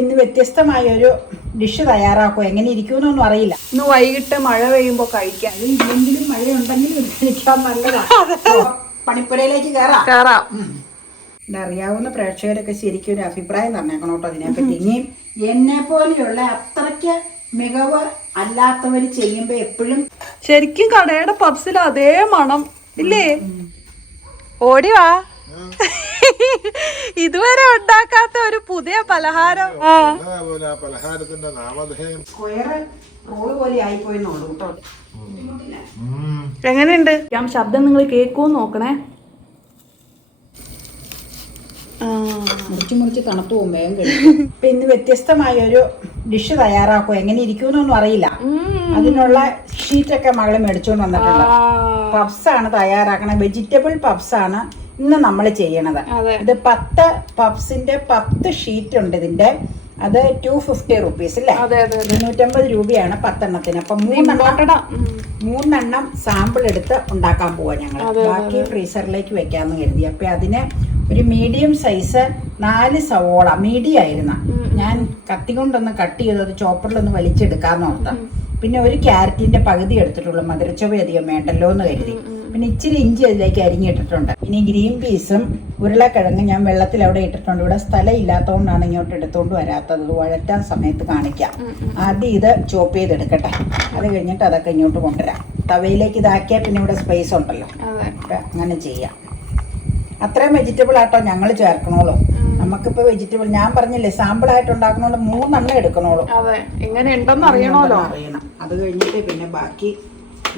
ഇന്ന് വ്യത്യസ്തമായ ഒരു ഡിഷ് തയ്യാറാക്കും. എങ്ങനെ ഇരിക്കുമെന്നൊന്നും അറിയില്ല. ഇന്ന് വൈകിട്ട് മഴ പെയ്യുമ്പോ കഴിക്കാൻ. അത് ഇല്ലെങ്കിലും മഴ ഉണ്ടെങ്കിലും കഴിക്കാൻ നല്ലതാണ്. പണിപ്പുരയിലേക്ക് കയറാം. അറിയാവുന്ന പ്രേക്ഷകരൊക്കെ ശരിക്കും ഒരു അഭിപ്രായം തന്നേക്കണം കേട്ടോ അതിനെപ്പറ്റി. ഇനിയും എന്നെ പോലെയുള്ള അത്രയ്ക്ക് മികവ് അല്ലാത്തവർ ചെയ്യുമ്പോ എപ്പോഴും ശരിക്കും കടയുടെ പബ്സിൽ അതേ മണം ഇല്ലേ? ഓടിവാ. ഇതുവരെ ഉണ്ടാക്കാത്ത ഒരു പുതിയ പലഹാരം. പലഹാരത്തിന്റെ നാമധേയം സ്ക്വയർ റോള് പോലെ ആയിപ്പോയെന്നുള്ളൂ കേട്ടോ. എങ്ങനെയുണ്ട്? ഞാൻ ശബ്ദം നിങ്ങൾ കേൾക്കുമെന്ന് നോക്കണേ. മുറിച്ച് തണുത്തു പോകും വേഗം കഴിയും. ഇപ്പൊ ഇന്ന് വ്യത്യസ്തമായ ഒരു ഡിഷ് തയ്യാറാക്കും. എങ്ങനെ ഇരിക്കുമെന്നൊന്നും അറിയില്ല. അതിനുള്ള ഷീറ്റൊക്കെ മകള് മേടിച്ചുകൊണ്ട് വന്നിട്ടുണ്ട്. പബ്സ് ആണ് തയ്യാറാക്കണത്. വെജിറ്റബിൾ പബ്സ് ആണ് ഇന്ന് നമ്മൾ ചെയ്യണത്. ഇത് 10 പബ്സിന്റെ 10 ഷീറ്റ് ഉണ്ട് ഇതിന്റെ. അത് 250 റുപ്പീസ് അല്ലേ? 250 രൂപയാണ് 10 എണ്ണത്തിന്. അപ്പൊ 3 എണ്ണം സാമ്പിൾ എടുത്ത് ഉണ്ടാക്കാൻ പോവാ ഞങ്ങൾ. ബാക്കി ഫ്രീസറിലേക്ക് വെക്കാന്ന് കരുതി. അപ്പൊ അതിന് ഒരു മീഡിയം സൈസ് 4 സവോള മീഡിയം ആയിരുന്നു. ഞാൻ കത്തി കൊണ്ടൊന്ന് കട്ട് ചെയ്തത് ചോപ്പറിലൊന്ന് വലിച്ചെടുക്കാന്ന് ഓർത്താം. പിന്നെ ഒരു ക്യാരറ്റിന്റെ പകുതി എടുത്തിട്ടുള്ളൂ. മധുരച്ചൊവ അധികം വേണ്ടല്ലോ എന്ന് കരുതി. പിന്നെ ഇച്ചിരി ഇഞ്ചി അതിലേക്ക് അരിഞ്ഞിട്ടിട്ടുണ്ട്. ഇനി ഗ്രീൻ പീസും ഉരുളക്കിഴങ്ങ് ഞാൻ വെള്ളത്തിൽ അവിടെ ഇട്ടിട്ടുണ്ട്. ഇവിടെ സ്ഥലം ഇല്ലാത്തതുകൊണ്ടാണ് ഇങ്ങോട്ട് എടുത്തോണ്ട് വരാത്തത്. വഴറ്റാൻ സമയത്ത് കാണിക്കാം. ആദ്യം ഇത് ചോപ്പ് ചെയ്തെടുക്കട്ടെ. അത് കഴിഞ്ഞിട്ട് അതൊക്കെ ഇങ്ങോട്ട് കൊണ്ടുവരാം. തവയിലേക്ക് ഇതാക്കിയാൽ പിന്നെ ഇവിടെ സ്പേസ് ഉണ്ടല്ലോ. അങ്ങനെ ചെയ്യാം. അത്രയും വെജിറ്റബിൾ ആട്ടോ ഞങ്ങൾ ചേർക്കണോളൂ. നമുക്കിപ്പോ വെജിറ്റബിൾ ഞാൻ പറഞ്ഞില്ലേ സാമ്പിൾ ആയിട്ട് ഉണ്ടാക്കണോണ്ട് 3 എണ്ണം എടുക്കണോളൂ. എങ്ങനെ ഉണ്ടെന്ന് അറിയണമല്ലോ. അറിയണം. അത് കഴിഞ്ഞിട്ട് പിന്നെ ബാക്കി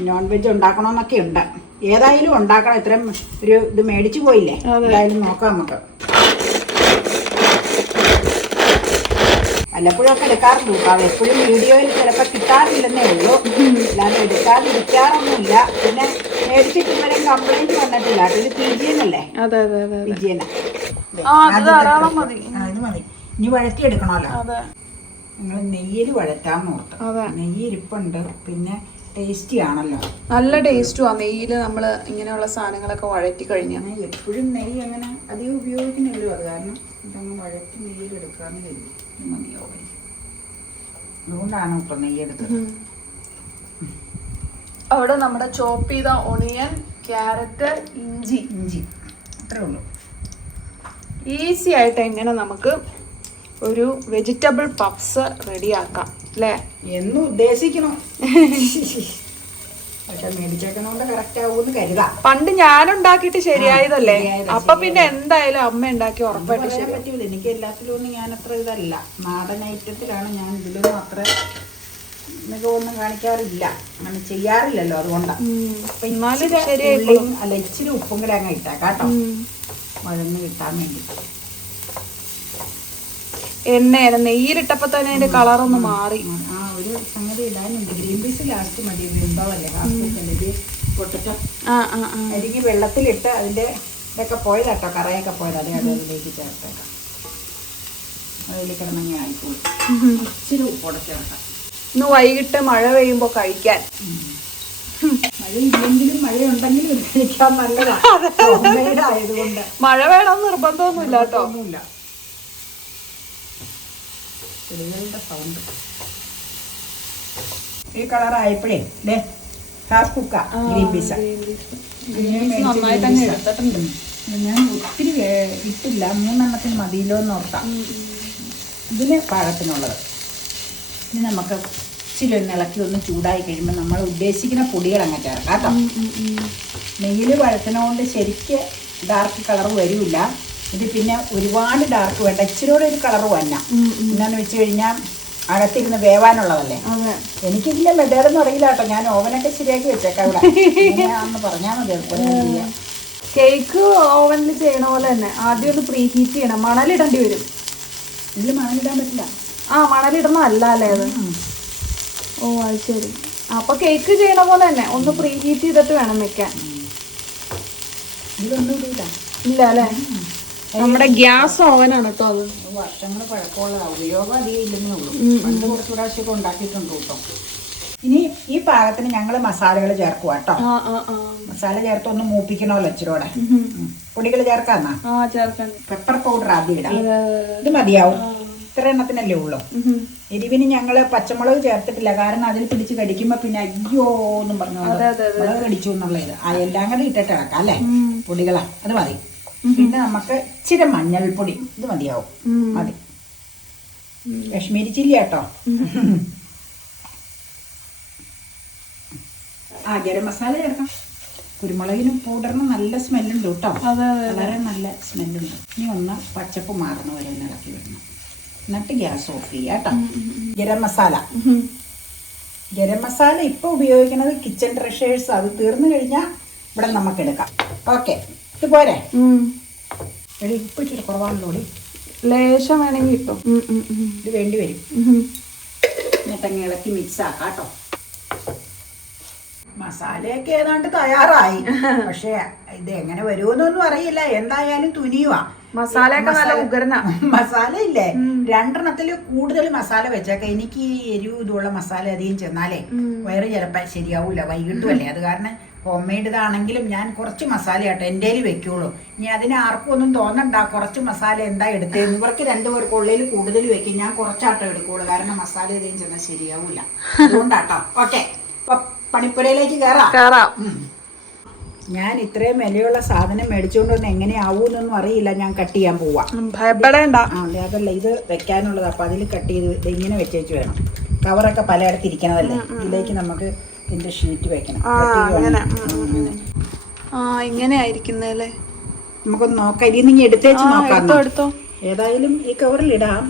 നോൺ വെജ് ഉണ്ടാക്കണമെന്നൊക്കെ ഉണ്ട്. ഏതായാലും ഉണ്ടാക്കണം. ഇത്രയും ഒരു ഇത് മേടിച്ചു പോയില്ലേ, ഏതായാലും നോക്കാം നമുക്ക്. വല്ലപ്പോഴൊക്കെ എടുക്കാറുണ്ട് കേട്ടോ. എപ്പോഴും വീഡിയോയിൽ ചിലപ്പോൾ കിട്ടാറില്ലെന്നേ ഉള്ളൂ. അല്ലാതെ എടുക്കാതിരിക്കാറൊന്നുമില്ല. പിന്നെ മേടിച്ചിട്ട് ഇവരെ കംപ്ലൈന്റ് വന്നിട്ടില്ല. ഇത് PGN അല്ലേ? PGN. ഇത് മതി. ഇനി വഴറ്റിയെടുക്കണമല്ലോ. നിങ്ങൾ നെയ്യിൽ വഴറ്റാന്ന് ഓർത്ത്. നെയ്യ് ഇരിപ്പുണ്ട്. പിന്നെ ടേസ്റ്റി ആണല്ലോ. നല്ല ടേസ്റ്റും ആ നെയ്യില് നമ്മള് ഇങ്ങനെയുള്ള സാധനങ്ങളൊക്കെ വഴറ്റി കഴിഞ്ഞാൽ. എപ്പോഴും നെയ്യ് അങ്ങനെ അധികം ഉപയോഗിക്കുന്നില്ലോ. അത് കാരണം ഇതങ്ങ് വഴറ്റി നെയ്യിൽ എടുക്കാന്ന് കരുതി. മതിയാവും. അതുകൊണ്ടാണ് ഇപ്പൊ നെയ്യെടുത്തത്. അവിടെ നമ്മുടെ ചോപ്പ് ചെയ്ത ഒണിയൻ, ക്യാരറ്റ്, ഇഞ്ചി അത്രേ ഉള്ളൂ. ഈസി ആയിട്ട് എങ്ങനെ നമുക്ക് ഒരു വെജിറ്റബിൾ പഫ്സ് റെഡിയാക്കാം അല്ലേ എന്ന് ഉദ്ദേശിക്കണോ? പക്ഷെ മേടിച്ചേക്കണോണ്ട് കറക്റ്റ് ആവുമെന്ന് കരുതാം. പണ്ട് ഞാനുണ്ടാക്കിയിട്ട് ശരിയായതല്ലേ. അപ്പൊ പിന്നെ എന്തായാലും അമ്മ ഉണ്ടാക്കി ഉറപ്പായിട്ട് ശരി പറ്റൂല. എനിക്ക് എല്ലാത്തിലും ഒന്നും ഞാൻ അത്ര ഇതല്ല. നാടൻ ഐറ്റത്തിലാണ് ഞാൻ. ഇതിലൊന്നും അത്ര മികവൊന്നും കാണിക്കാറില്ല. അങ്ങനെ ചെയ്യാറില്ലല്ലോ. അതുകൊണ്ടാണ്. അല്ല ഇച്ചിരി ഉപ്പും കൂടെ അങ്ങ് ഇട്ടാ കേട്ടോ, വഴന്ന് കിട്ടാൻ വേണ്ടി. എണ്ണ നെയ്യിലിട്ടപ്പോ തന്നെ അതിന്റെ കളറൊന്ന് മാറി. ഒരു സംഗതി ഇടാനുണ്ട്. ഗ്രീൻ പീസ് ലാസ്റ്റ് മതി. വെന്തവല്ലേ പൊട്ടിട്ട് അരിഞ്ഞ് വെള്ളത്തിലിട്ട് അതിന്റെ ഇതൊക്കെ പോയതാട്ടോ, കറയൊക്കെ പോയത്. അതേ അതിലേക്ക് ചേർത്തേക്കാം. അതിൽ കിടന്നങ്ങനെ ആയിക്കോളും. ഇച്ചിരി ഉപ്പൊടച്ചേർക്കാം. ഇന്ന് വൈകിട്ട് മഴ പെയ്യുമ്പോ കഴിക്കാൻ. മഴ ഇല്ലെങ്കിലും മഴ ഉണ്ടെങ്കിലും കഴിക്കാൻ നല്ലതാണ് ആയതുകൊണ്ട്. മഴ വേണമെന്ന് നിർബന്ധമൊന്നുമില്ല കേട്ടോ. ചെടികളുടെ സൗണ്ട് ഈ കളറായപ്പോഴേ ഹാഫ് കുക്ക ഗ്രീൻ പീസ നന്നായി തന്നെ എടുത്തിട്ടുണ്ട്. ഞാൻ ഒത്തിരി ഇട്ടില്ല. 3 എണ്ണത്തിന് മതിയല്ലോ എന്ന് ഓർത്താം. ഇതിന് പാകത്തിനുള്ളത്. ഇനി നമുക്ക് ഇച്ചിരി ഒന്ന് ഇളക്കി ഒന്ന് ചൂടായി കഴിയുമ്പോൾ നമ്മൾ ഉദ്ദേശിക്കുന്ന പൊടികൾ അങ്ങ് ചേർക്കാം കേട്ടോ. നെയ്യിൽ വഴറ്റിനോണ്ട് ശരിക്ക് ഡാർക്ക് കളർ വരില്ല. ഇത് പിന്നെ ഒരുപാട് ഡാർക്ക് വേണ്ട. ഇച്ചിരിയോടെ ഒരു കളർ വന്ന എന്നാന്ന് വെച്ച് കഴിഞ്ഞാൽ അകത്തിരുന്ന് വേവാനുള്ളതല്ലേ. എനിക്കിതിന്റെ മെതേഡൊന്നും അറിയില്ല കേട്ടോ. ഞാൻ ഓവനൊക്കെ ശരിയാക്കി വെച്ചേക്കാം ഇവിടെ. അന്ന് പറഞ്ഞാൽ മതി. അതുപോലെ കേക്ക് ഓവനിൽ ചെയ്യണ പോലെ തന്നെ ആദ്യം ഒന്ന് പ്രീ ഹീറ്റ് ചെയ്യണം. മണലിടേണ്ടി വരും. ഇതിൽ മണലിടാൻ പറ്റില്ല. മണലിടണം അല്ല അല്ലേ അത്? ഓ അത് ശരി. അപ്പൊ കേക്ക് ചെയ്യണ പോലെ തന്നെ ഒന്ന് പ്രീ ഹീറ്റ് ചെയ്തിട്ട് വേണം വെക്കാൻ. ഇതിലൊന്നും ഇല്ല. ഇല്ല അല്ലേ? നമ്മുടെ ഗ്യാസ് ഓവനാണ് കേട്ടോ. അത് വർഷങ്ങൾ പഴക്കമുള്ളതാണ്. ഉപയോഗം അധികം ഇല്ലെന്നേ ഉള്ളൂ. പണ്ട് കുറച്ച് പ്രാവശ്യമൊക്കെ ഉണ്ടാക്കിയിട്ടുണ്ട് കേട്ടോ. ഇനി ഈ പാകത്തിന് ഞങ്ങൾ മസാലകൾ ചേർക്കുക കേട്ടോ. മസാല ചേർത്ത് ഒന്ന് മൂപ്പിക്കണമല്ലോ ഇച്ചിരോടെ. പൊടികൾ ചേർക്കാന്നാ. പെപ്പർ പൗഡർ ആദ്യം ഇടാം. ഇത് മതിയാവും. ഇത്ര എണ്ണത്തിനല്ലേ ഉള്ളൂ. എരിവിന് ഞങ്ങള് പച്ചമുളക് ചേർത്തിട്ടില്ല, കാരണം അതിൽ പിടിച്ച് കടിക്കുമ്പോ പിന്നെ അയ്യോ എന്നും പറഞ്ഞു മുളക് കടിച്ചു എന്നുള്ള ഇത് എല്ലാം കൂടെ ഇട്ടിട്ട് ഇളക്കാം അല്ലേ. പൊടികളാ അത് മതി. പിന്നെ നമുക്ക് ഇച്ചിരി മഞ്ഞൾപ്പൊടി, ഇത് മതിയാവും, മതി. കശ്മീരി ചില്ലി കേട്ടോ. ഗരം മസാല ചേർക്കാം. കുരുമുളകിന് പൗഡറിന് നല്ല സ്മെല്ലുണ്ട് കേട്ടോ, വളരെ നല്ല സ്മെല്ലുണ്ട്. ഇനി ഒന്ന് പച്ചപ്പ് മാറുന്ന വരെ ഒന്ന് ഇളക്കി വിടണം, എന്നിട്ട് ഗ്യാസ് ഓഫ് ചെയ്യാം കേട്ടോ. ഗരം മസാല, ഗരം മസാല ഇപ്പൊ ഉപയോഗിക്കുന്നത് കിച്ചൺ ട്രഷേഴ്സ്. അത് തീർന്നു കഴിഞ്ഞാൽ ഇവിടെ നമുക്ക് എടുക്കാം. ഓക്കെ, ഇത് പോരെ? എടി ഉപ്പ് ഇച്ചിരി കുറവാണല്ലോടി, ലേശം വേണമെങ്കിൽ കിട്ടും. ഇത് വേണ്ടി വരും. എന്നിട്ടങ്ങ് ഇളക്കി മിക്സ് ആക്കാം കേട്ടോ. മസാലയൊക്കെ ഏതാണ്ട് തയ്യാറായി, പക്ഷെ ഇത് എങ്ങനെ വരുമെന്നൊന്നും അറിയില്ല. എന്തായാലും തുനിയുവാ. മസാലയൊക്കെ നല്ല ഉഗ്രനാ. മസാല ഇല്ലേ, 2 കൂടുതൽ മസാല വെച്ചേക്ക. എനിക്ക് ഈ എരിവ് ഇതുള്ള മസാല അധികം ചെന്നാലേ വയറ് ചിലപ്പോ ശരിയാവൂല, വൈകിട്ടും അല്ലേ. അത് കാരണം ഹോം മെയ്ഡ് ഇതാണെങ്കിലും ഞാൻ കുറച്ച് മസാല ആട്ടോ എൻ്റെ വെക്കുള്ളൂ. ഇനി അതിന് ആർക്കും ഒന്നും തോന്നണ്ട കുറച്ച് മസാല എന്താ എടുത്തതെന്ന്. ഇവർക്ക് 2 പേർക്ക് ഉള്ളിൽ കൂടുതൽ വെക്കും, ഞാൻ കുറച്ചാട്ടോ എടുക്കുള്ളൂ, കാരണം മസാല അധികം ചെന്നാൽ ശരിയാവൂല. അതുകൊണ്ടാട്ടോ. ഓക്കെ, പണിപ്പുരയിലേക്ക് കയറാം. ഞാൻ ഇത്രയും വിലയുള്ള സാധനം മേടിച്ചുകൊണ്ട് വന്ന് എങ്ങനെയാവൂന്നൊന്നും അറിയില്ല. ഞാൻ കട്ട് ചെയ്യാൻ പോവാ, ഭയപ്പെടേണ്ട. അതല്ല, ഇത് വെക്കാനുള്ളത്. അപ്പൊ അതിൽ കട്ട് ചെയ്ത് ഇങ്ങനെ വെച്ചേച്ച് വേണം. കവറൊക്കെ പലയിടത്ത് ഇരിക്കണതല്ലേ, ഇതിലേക്ക് നമുക്ക് ഇതിന്റെ ഷീറ്റ് വെക്കണം. ഇങ്ങനെ ആയിരിക്കുന്നല്ലേ, നമുക്കൊന്ന് നോക്കാം. ഇതിൽ നിന്ന് എടുത്തേച്ച് നോക്കാം. എടുത്തോ. ഏതായാലും ഈ കവറിൽ ഇടാം.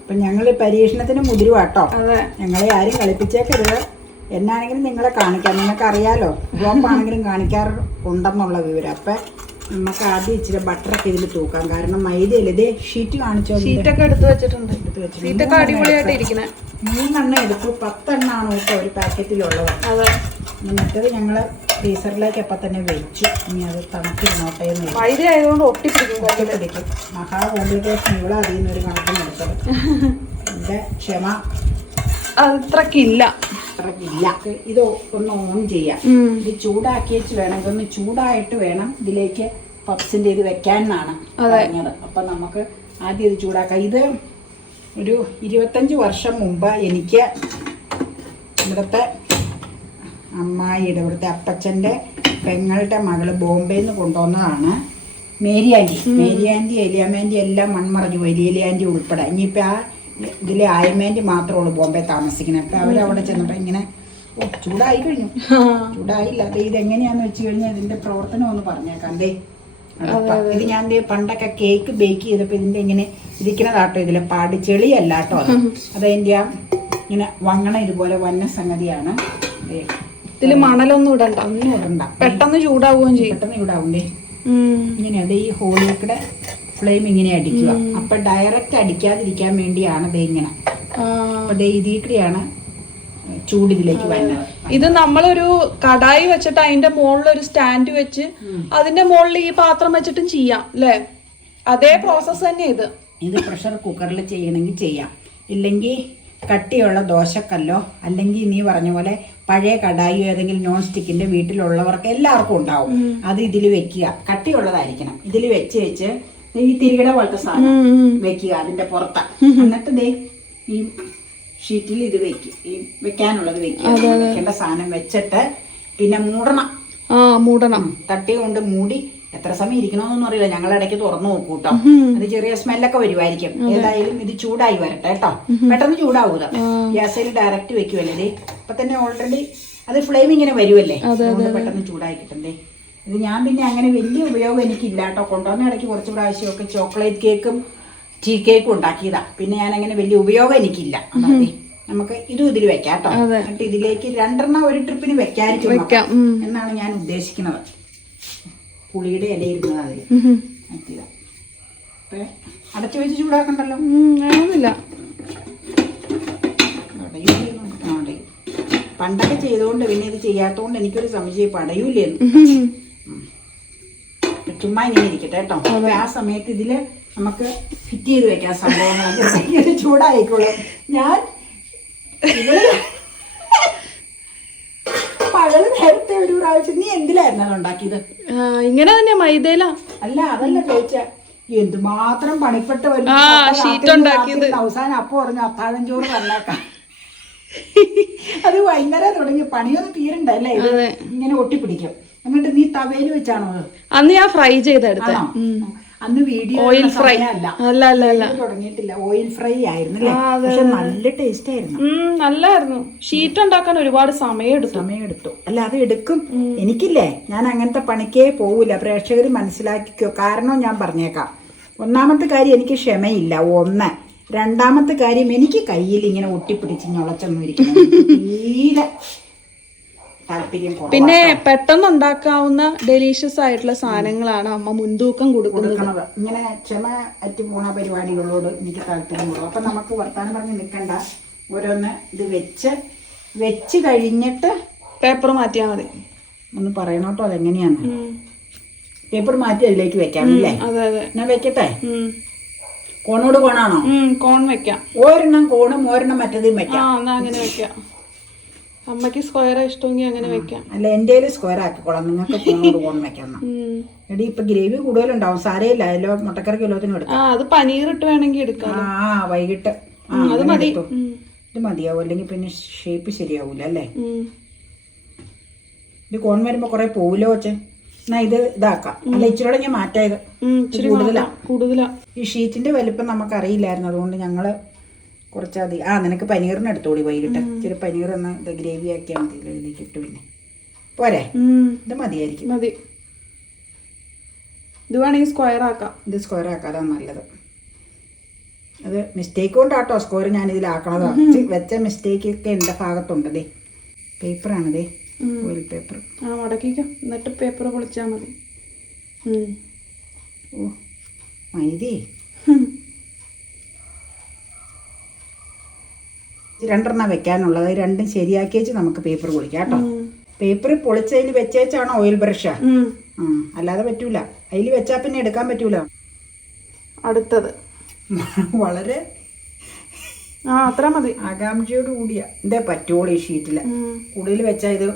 ഇപ്പൊ ഞങ്ങള് പരീക്ഷണത്തിന് മുതിരുവാട്ടോ. ഞങ്ങളെ ആരും കളിപ്പിച്ചേക്കരുത്. എന്നാണെങ്കിലും നിങ്ങളെ കാണിക്കാം, നിങ്ങൾക്ക് അറിയാലോ, ബ്ലോപ്പാണെങ്കിലും കാണിക്കാറുണ്ടെന്നുള്ള വിവരം. അപ്പൊ നമുക്ക് ആദ്യം ഇച്ചിരി ബട്ടറൊക്കെ ഇതിൽ തൂക്കാം, കാരണം മൈദയല്ലേ. ഇതേ ഷീറ്റ് കാണിച്ചോ, ഷീറ്റൊക്കെ എടുത്ത് വെച്ചിട്ടുണ്ട്. 3 എടുത്തു. 10 എണ്ണമാണ് കേട്ടോ ഒരു പാക്കറ്റിലുള്ളത്. മറ്റേത് ഞങ്ങള് ഫ്രീസറിലേക്ക് അപ്പം തന്നെ വെച്ചു. ഇനി അത് തണുത്തിരുന്നോട്ടെ എന്ന്. മൈദ ആയതുകൊണ്ട് ഒട്ടിപ്പിടിക്കും. മഹാ കോംപ്ലിക്കേഷൻ. ഇവിടെ അതിൽ നിന്നൊരു കണക്കിനെടുത്തത്. എൻ്റെ ക്ഷമ അത്രക്കില്ല. ഇത് ഒന്ന് ഓൺ ചെയ്യാം. ഇത് ചൂടാക്കി വെച്ച് വേണം, ഇതൊന്ന് ചൂടായിട്ട് വേണം ഇതിലേക്ക് പപ്സിന്റെ ഇത് വെക്കാനാണ് പറഞ്ഞത്. അപ്പൊ നമുക്ക് ആദ്യം ഇത് ചൂടാക്കാം. ഇത് ഒരു 25 വർഷം മുമ്പ് എനിക്ക് ഇവിടുത്തെ അമ്മായിയുടെ, ഇവിടുത്തെ അപ്പച്ചൻ്റെ പെങ്ങളുടെ മകള് ബോംബെയിൽ നിന്ന് കൊണ്ടുവന്നതാണ്. മേരി ആൻറ്റി, എലിയാമ്മേൻ്റെ എല്ലാം മൺമറഞ്ഞു പോയി, എലിയാൻറ്റി ഉൾപ്പെടെ. ഇനിയിപ്പോൾ ആ ഇതിലെ ആയമേൻ്റെ മാത്രമേ ഉള്ളൂ ബോംബെ താമസിക്കുന്നത്. അപ്പം അവരവിടെ ചെന്നപ്പോൾ ഇങ്ങനെ ചൂടായി കഴിഞ്ഞു. ചൂടായില്ല. അത് ഇതെങ്ങനെയാന്ന് വെച്ച് കഴിഞ്ഞാൽ ഇതിൻ്റെ പ്രവർത്തനം ഒന്ന് പറഞ്ഞേക്കാം. ഇത് ഞാൻ പണ്ടൊക്കെ കേക്ക് ബേക്ക് ചെയ്തപ്പോൾ ഇതിൻ്റെ ഇങ്ങനെ ഇരിക്കുന്നതാട്ടോ. ഇതിലെ പാട് ചെളിയല്ല കേട്ടോ, അതതിൻ്റെ ആ ഇങ്ങനെ വങ്ങണ ഇതുപോലെ വന്ന സംഗതിയാണ്. ഇതില് മണലൊന്നും ഇടണ്ട, ഒന്നും ഇടണ്ട. പെട്ടെന്ന് ചൂടാവുകയും ചെയ്യും. പെട്ടെന്ന് ചൂടാവണ്ടേ. ഇങ്ങനെ അത് ഈ ഹോളിലേക്കൂടെ ഫ്ലെയിം ഇങ്ങനെ അടിക്കുക. അപ്പൊ ഡയറക്റ്റ് അടിക്കാതിരിക്കാൻ വേണ്ടിയാണ് ഇത് ഇങ്ങനെ. അപ്പൊ ഇതിൽ കൂടിയാണ് ചൂട് ഇതിലേക്ക് വരുന്നത്. ഇത് നമ്മളൊരു കടായി വെച്ചിട്ട് അതിന്റെ മുകളിൽ ഒരു സ്റ്റാൻഡ് വെച്ച് അതിന്റെ മുകളിൽ ഈ പാത്രം വെച്ചിട്ടും ചെയ്യാം അല്ലേ? അതേ പ്രോസസ് തന്നെ ഇത് പ്രഷർ കുക്കറിൽ ചെയ്യണമെങ്കിൽ ചെയ്യാം. ഇല്ലെങ്കിൽ കട്ടിയുള്ള ദോശക്കല്ലോ അല്ലെങ്കിൽ നീ പറഞ്ഞ പോലെ പഴയ കടായിയോ ഏതെങ്കിലും നോൺ സ്റ്റിക്കിന്റെ വീട്ടിലുള്ളവർക്ക് എല്ലാവർക്കും ഉണ്ടാവും. അത് ഇതിൽ വെക്കുക. കട്ടിയുള്ളതായിരിക്കണം. ഇതിൽ വെച്ച് ഈ തിരികട പോലത്തെ സാധനം വെക്കുക അതിന്റെ പുറത്ത്. എന്നിട്ട് ദേ ഈ ഷീറ്റിൽ ഇത് വെക്കും, ഈ വെക്കാനുള്ളത് വെക്കുക. വെക്കേണ്ട സാധനം വെച്ചിട്ട് പിന്നെ മൂടണം. തട്ടി കൊണ്ട് മൂടി എത്ര സമയം ഇരിക്കണമെന്നൊന്നും അറിയില്ല. ഞങ്ങൾ ഇടയ്ക്ക് തുറന്നു നോക്കൂ കേട്ടോ. അത് ചെറിയ സ്മെല്ലൊക്കെ വരുമായിരിക്കും. ഏതായാലും ഇത് ചൂടായി വരട്ടെ കേട്ടോ. പെട്ടെന്ന് ചൂടാവൂല. ഗ്യാസിൽ ഡയറക്റ്റ് വെക്കുവല്ലേ. അപ്പൊ തന്നെ ഓൾറെഡി അത് ഫ്ലെയിം ഇങ്ങനെ വരുമല്ലേ, അതുകൊണ്ട് പെട്ടെന്ന് ചൂടായി കിട്ടണ്ടേ. ഇത് ഞാൻ പിന്നെ അങ്ങനെ വലിയ ഉപയോഗം എനിക്കില്ല കേട്ടോ. കൊണ്ടുവന്ന ഇടയ്ക്ക് കുറച്ച് പ്രാവശ്യമൊക്കെ ചോക്ലേറ്റ് കേക്കും ടീ കേക്കും ഉണ്ടാക്കിയതാ. പിന്നെ ഞാൻ അങ്ങനെ വലിയ ഉപയോഗം എനിക്കില്ല. നമുക്ക് ഇതും ഇതിൽ വെക്കാം കേട്ടോ. എന്നിട്ട് ഇതിലേക്ക് 2 ഒരു ട്രിപ്പിന് വെക്കാതിരിക്കും എന്നാണ് ഞാൻ ഉദ്ദേശിക്കുന്നത്. പുളിയുടെ ഇല ഇരുന്നത് അതിൽ മറ്റേതാ. അടച്ചു വെച്ച് ചൂടാക്കണ്ടല്ലോ. പണ്ടൊക്കെ ചെയ്തുകൊണ്ട് പിന്നെ ഇത് ചെയ്യാത്തോണ്ട് എനിക്കൊരു സംശയം പടയൂലെന്ന്. ചുമ്മാ ഇങ്ങനെ ഇരിക്കട്ടെ കേട്ടോ. ആ സമയത്ത് ഇതില് നമുക്ക് ഫിറ്റ് ചെയ്ത് വെക്കാൻ സംഭവങ്ങൾ ചൂടായിക്കോളും. ഞാൻ മഴ അവള് നേരത്തെ ഒരു പ്രാവശ്യം നീ എന്തിലായിരുന്നു അത് ഉണ്ടാക്കിയത്? ഇങ്ങനെ തന്നെ മൈദയിലാ. അല്ല അതല്ല ചോദിച്ച, എന്തുമാത്രം പണിപ്പെട്ട് വരും ഷീറ്റ് ഉണ്ടാക്കിയത്. അവസാനം അപ്പൊ പറഞ്ഞു അത്താഴം ചോറ് തന്നേക്കാം. അത് വൈകുന്നേരം തുടങ്ങി പണിയൊന്നും തീരണ്ടല്ലേ, ഇത് ഇങ്ങനെ ഒട്ടിപ്പിടിക്കും. എന്നിട്ട് നീ തവയിൽ വെച്ചാണോ അത്? അന്ന് ഞാൻ ഫ്രൈ ചെയ്തെടുത്ത. അന്ന് വീഡിയോ ഓയിൽ ഫ്രൈ അല്ല തുടങ്ങിയിട്ടില്ല, ഓയിൽ ഫ്രൈ ആയിരുന്നു അല്ലേ? പക്ഷെ നല്ല ടേസ്റ്റ് ആയിരുന്നു. നല്ലായിരുന്നു. ഷീറ്റ് ഉണ്ടാക്കാൻ ഒരുപാട് സമയം എടുത്തു. അല്ല അത് എടുക്കും. എനിക്കില്ലേ, ഞാൻ അങ്ങനത്തെ പണിക്കേ പോവില്ല. പ്രേക്ഷകർ മനസ്സിലാക്കിക്കോ. കാരണം ഞാൻ പറഞ്ഞേക്കാം, ഒന്നാമത്തെ കാര്യം എനിക്ക് ക്ഷമയില്ല. ഒന്ന്, രണ്ടാമത്തെ കാര്യം എനിക്ക് കയ്യിൽ ഇങ്ങനെ ഒട്ടിപ്പിടിച്ച് ഞൊളച്ചൊന്നും ഇരിക്കണം തീരെ താല്പര്യം. പിന്നെ പെട്ടെന്ന് ഉണ്ടാക്കാവുന്ന ഡെലീഷ്യസ് ആയിട്ടുള്ള സാധനങ്ങളാണ് അമ്മ മുൻതൂക്കം കൊടുക്കുന്നത്. ഇങ്ങനെ ക്ഷമ അറ്റ് പോണ പരിപാടികളോട് എനിക്ക് താല്പര്യമുള്ളൂ. അപ്പൊ നമുക്ക് വർത്താനം പറഞ്ഞ് നിൽക്കണ്ട, ഓരോന്ന് ഇത് വെച്ച് കഴിഞ്ഞിട്ട് പേപ്പർ മാറ്റിയാൽ മതി. ഒന്ന് പറയണോട്ടോ അതെങ്ങനെയാണ്. പേപ്പർ മാറ്റി അതിലേക്ക് വെക്കാമല്ലേ? ഞാൻ വെക്കട്ടെ? കോണോട് കോണാണോ? കോൺ വെക്കാം. ഒരെണ്ണം കോണും ഒരെണ്ണം മറ്റേതും വെക്കാം. എന്നാ അങ്ങനെ വെക്കാം. അമ്മക്ക് സ്ക്വയർ ഇഷ്ടമെങ്കിൽ അങ്ങനെ വെക്കാം. അല്ല എന്റെ സ്ക്വയർ ആക്കിക്കോളാം, നിങ്ങൾക്ക് കോണോട് കോൺ വെക്കാം. എടി ഇപ്പൊ ഗ്രേവി കൂടുതലുണ്ടാവും, സാരയില്ല. അതിലോ മുട്ടക്കറി കിലോത്തിന് എടുക്കാം. അത് പനീർ ഇട്ട് വേണമെങ്കിൽ എടുക്കാം. വൈകിട്ട് അത് മതി. ഇത് മതിയാവും, അല്ലെങ്കിൽ പിന്നെ ഷേപ്പ് ശരിയാവൂല അല്ലേ? ഇത് കോൺ വരുമ്പോ കൊറേ പോവില്ലോ വെച്ചേ. എന്നാ ഇത് ഇതാക്കാം. അല്ല ഇച്ചിരി ഞാൻ മാറ്റായത് കൂടുതലാ. ഈ ഷീറ്റിന്റെ വലിപ്പം നമുക്ക് അറിയില്ലായിരുന്നു, അതുകൊണ്ട് ഞങ്ങള് കുറച്ചധികം. നിനക്ക് പനീറിന് എടുത്തോളി വൈകിട്ട്. ഇച്ചിരി പനീർ ഒന്ന് ഇത് ഗ്രേവി ആക്കിയാൽ മതി, ഇതിലേക്ക് ഇട്ടു. പിന്നെ പോരെ? ഇത് മതിയായിരിക്കും. മതി. ഇത് വേണമെങ്കിൽ സ്ക്വയർ ആക്കാം. ഇത് സ്ക്വയർ ആക്കാതാണ് നല്ലത്. അത് മിസ്റ്റേക്ക് കൊണ്ടാട്ടോ സ്ക്വയർ ഞാൻ ഇതിലാക്കണതാ. വെച്ച മിസ്റ്റേക്ക് ഒക്കെ എന്റെ ഭാഗത്തുണ്ട്. ദേ പേപ്പറാണ്, ഓയിൽ പേപ്പർ. മടക്കിക്കോ, എന്നിട്ട് പേപ്പർ പൊളിച്ചാൽ മതി. ഓ മൈദേ, രണ്ടെണ്ണം വെക്കാനുള്ളത്. രണ്ടും ശരിയാക്കി വെച്ച് നമുക്ക് പേപ്പർ പൊളിക്കാം കേട്ടോ. പേപ്പർ പൊളിച്ചതിൽ വെച്ചേച്ചാണോ ഓയിൽ ബ്രഷ്? അല്ലാതെ പറ്റൂല, അതിൽ വെച്ചാ പിന്നെ എടുക്കാൻ പറ്റൂല. അടുത്തത് വളരെ അത്ര മതി. ആകാംക്ഷയോട് കൂടിയ എന്തേ പറ്റുള്ളൂ. ഈ ഷീറ്റില് കൂടുതൽ വെച്ചാൽ ഇത്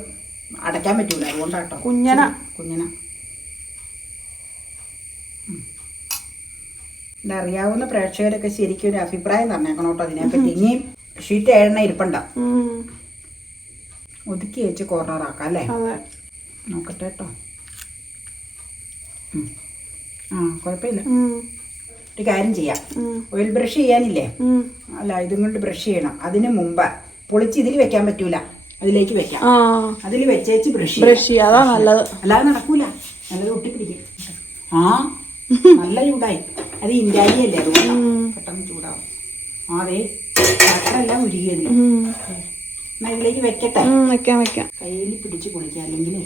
അടയ്ക്കാൻ പറ്റൂല, അതുകൊണ്ടാട്ടോ. കുഞ്ഞന ഇതറിയാവുന്ന പ്രേക്ഷകരൊക്കെ ശരിക്കും ഒരു അഭിപ്രായം തന്നേക്കണം കേട്ടോ അതിനെപ്പറ്റി. ഇനിയും ഷീറ്റ് 7 ഇരിപ്പണ്ട, ഒതുക്കി വെച്ച് കോർണറാക്കാം അല്ലേ? നോക്കട്ടെ കേട്ടോ. കുഴപ്പമില്ല. ഒരു കാര്യം ചെയ്യാം, ഓയിൽ ബ്രഷ് ചെയ്യാനില്ലേ? അല്ല ഇതും കൊണ്ട് ബ്രഷ് ചെയ്യണം. അതിന് മുമ്പ് പൊളിച്ച് ഇതിൽ വെക്കാൻ പറ്റൂല, അതിലേക്ക് വെക്കാം. അതിൽ വെച്ചേച്ച് ബ്രഷ് ചെയ്യാം, അതാ നല്ലത്. അല്ലാതെ നടക്കൂല, നല്ലത് ഒട്ടിപ്പിടിക്കും. നല്ല ചൂടായി. അത് ഇൻഡാരിയല്ലേ, അതുകൊണ്ട് പെട്ടെന്ന് ചൂടാവും. അതെ പാത്രമെല്ലാം ഉരുകിയതില്ല. എന്നാ ഇതിലേക്ക് വെക്കട്ടെ? വെക്കാം. കയ്യിൽ പിടിച്ച് പൊളിക്കാം, അല്ലെങ്കിൽ